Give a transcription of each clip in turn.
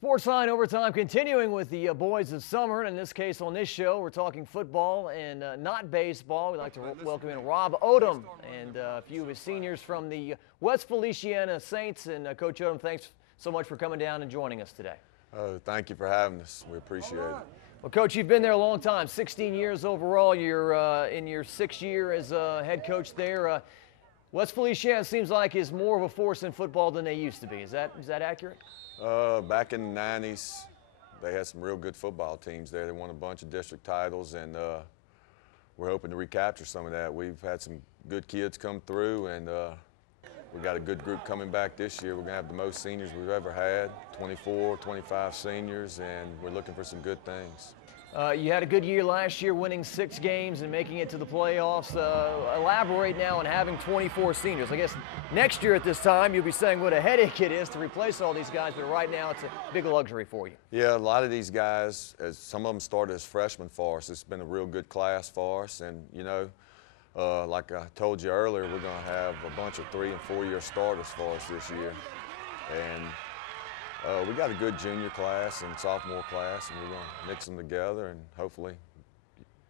Sportsline Overtime continuing with the boys of summer. In this case, on this show, we're talking football and not baseball. We'd like to welcome in Rob Odom and a few of his seniors from the West Feliciana Saints. And Coach Odom, thanks so much for coming down and joining us today. Thank you for having us. We appreciate it. Well, Coach, you've been there a long time, 16 years overall. You're in your 6th year as head coach there. West Feliciana seems like is more of a force in football than they used to be. Is that accurate? Back in the 90s, they had some real good football teams there. They won a bunch of district titles, and we're hoping to recapture some of that. We've had some good kids come through, and we got a good group coming back this year. We're going to have the most seniors we've ever had, 24, 25 seniors, and we're looking for some good things. You had a good year last year, winning 6 games and making it to the playoffs. Elaborate now on having 24 seniors. I guess next year at this time you'll be saying what a headache it is to replace all these guys, but right now it's a big luxury for you. Yeah, a lot of these guys, some of them started as freshmen for us. It's been a real good class for us, and you know, like I told you earlier, we're going to have a bunch of 3- and 4-year starters for us this year. And we got a good junior class and sophomore class, and we're going to mix them together, and hopefully,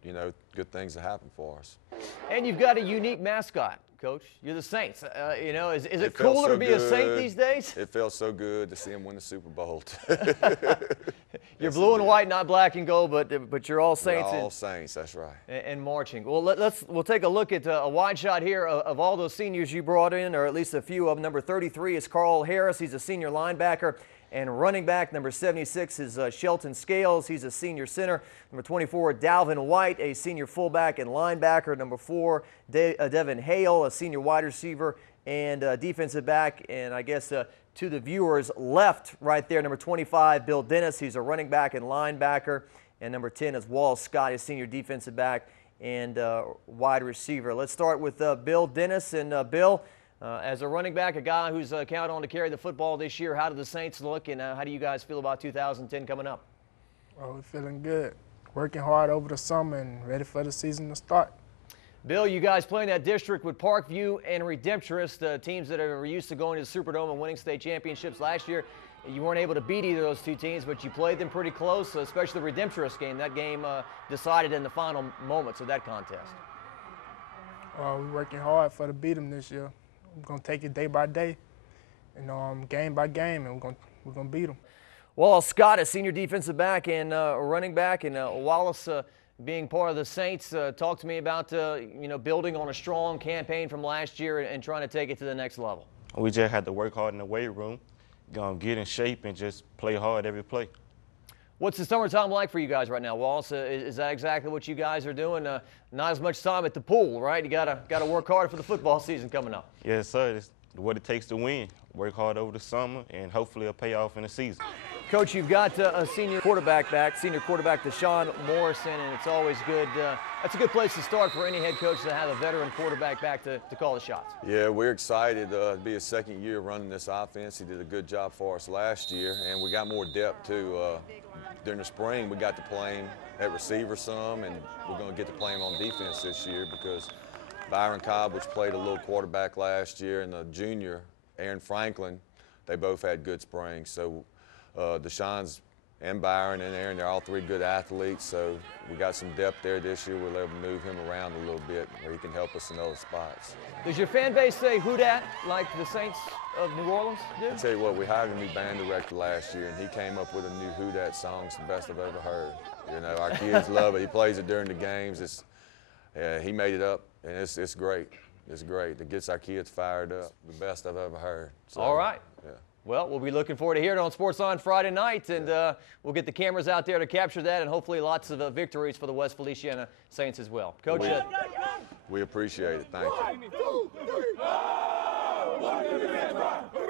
you know, good things will happen for us. And you've got a unique mascot, Coach. You're the Saints. You know, is it cooler to be a Saint these days? It feels so good to see them win the Super Bowl. You're blue and white, not black and gold, but you're all Saints. We're all Saints, that's right. And marching. Well, we'll take a look at a wide shot here of all those seniors you brought in, or at least a few of them. Number 33 is Carl Harris. He's a senior linebacker. And running back, number 76 is Shelton Scales. He's a senior center. Number 24, Dalvin White, a senior fullback and linebacker. Number 4, Devin Hale, a senior wide receiver and defensive back. And I guess to the viewers left right there, number 25, Bill Dennis. He's a running back and linebacker. And number 10 is Wall Scott, a senior defensive back and wide receiver. Let's start with Bill Dennis. And Bill, as a running back, a guy who's counted on to carry the football this year, how do the Saints look, and how do you guys feel about 2010 coming up? Well, we're feeling good. Working hard over the summer and ready for the season to start. Bill, you guys play in that district with Parkview and Redemptorist, teams that are used to going to the Superdome and winning state championships. Last year, you weren't able to beat either of those two teams, but you played them pretty close, especially the Redemptorist game. That game decided in the final moments of that contest. We're working hard to beat them this year. We're going to take it day by day and game by game, and we're going to beat them. Well, Scott, a senior defensive back and running back, and Wallace being part of the Saints, talk to me about you know, building on a strong campaign from last year and trying to take it to the next level. We just had to work hard in the weight room, get in shape, and just play hard every play. What's the summertime like for you guys right now, Wallace? Is that exactly what you guys are doing? Not as much time at the pool, right? You gotta work hard for the football season coming up. Yes, sir. It's what it takes to win. Work hard over the summer, and hopefully it'll pay off in the season. Coach, you've got a senior quarterback Deshaun Morrison, and it's always good. That's a good place to start for any head coach to have a veteran quarterback back to call the shots. Yeah, we're excited to be a second year running this offense. He did a good job for us last year, and we got more depth too. During the spring, we got to play him at receiver some, and we're going to get to play him on defense this year because Byron Cobb, which played a little quarterback last year, and the junior, Aaron Franklin, they both had good springs. So Deshaun's and Byron and Aaron, they're all 3 good athletes, so we got some depth there this year. We'll able to move him around a little bit where he can help us in other spots. Does your fan base say who dat like the Saints of New Orleans do? I tell you what, we hired a new band director last year, and he came up with a new Who Dat song. It's the best I've ever heard. You know, our kids love it. He plays it during the games. He made it up, and it's great. It's great. It gets our kids fired up. The best I've ever heard. So, all right. Yeah. Well, we'll be looking forward to hearing it on Sportsline Friday night, and we'll get the cameras out there to capture that, and hopefully lots of victories for the West Feliciana Saints as well. Coach, we appreciate it. Thank you. 1, 2, 3, 4.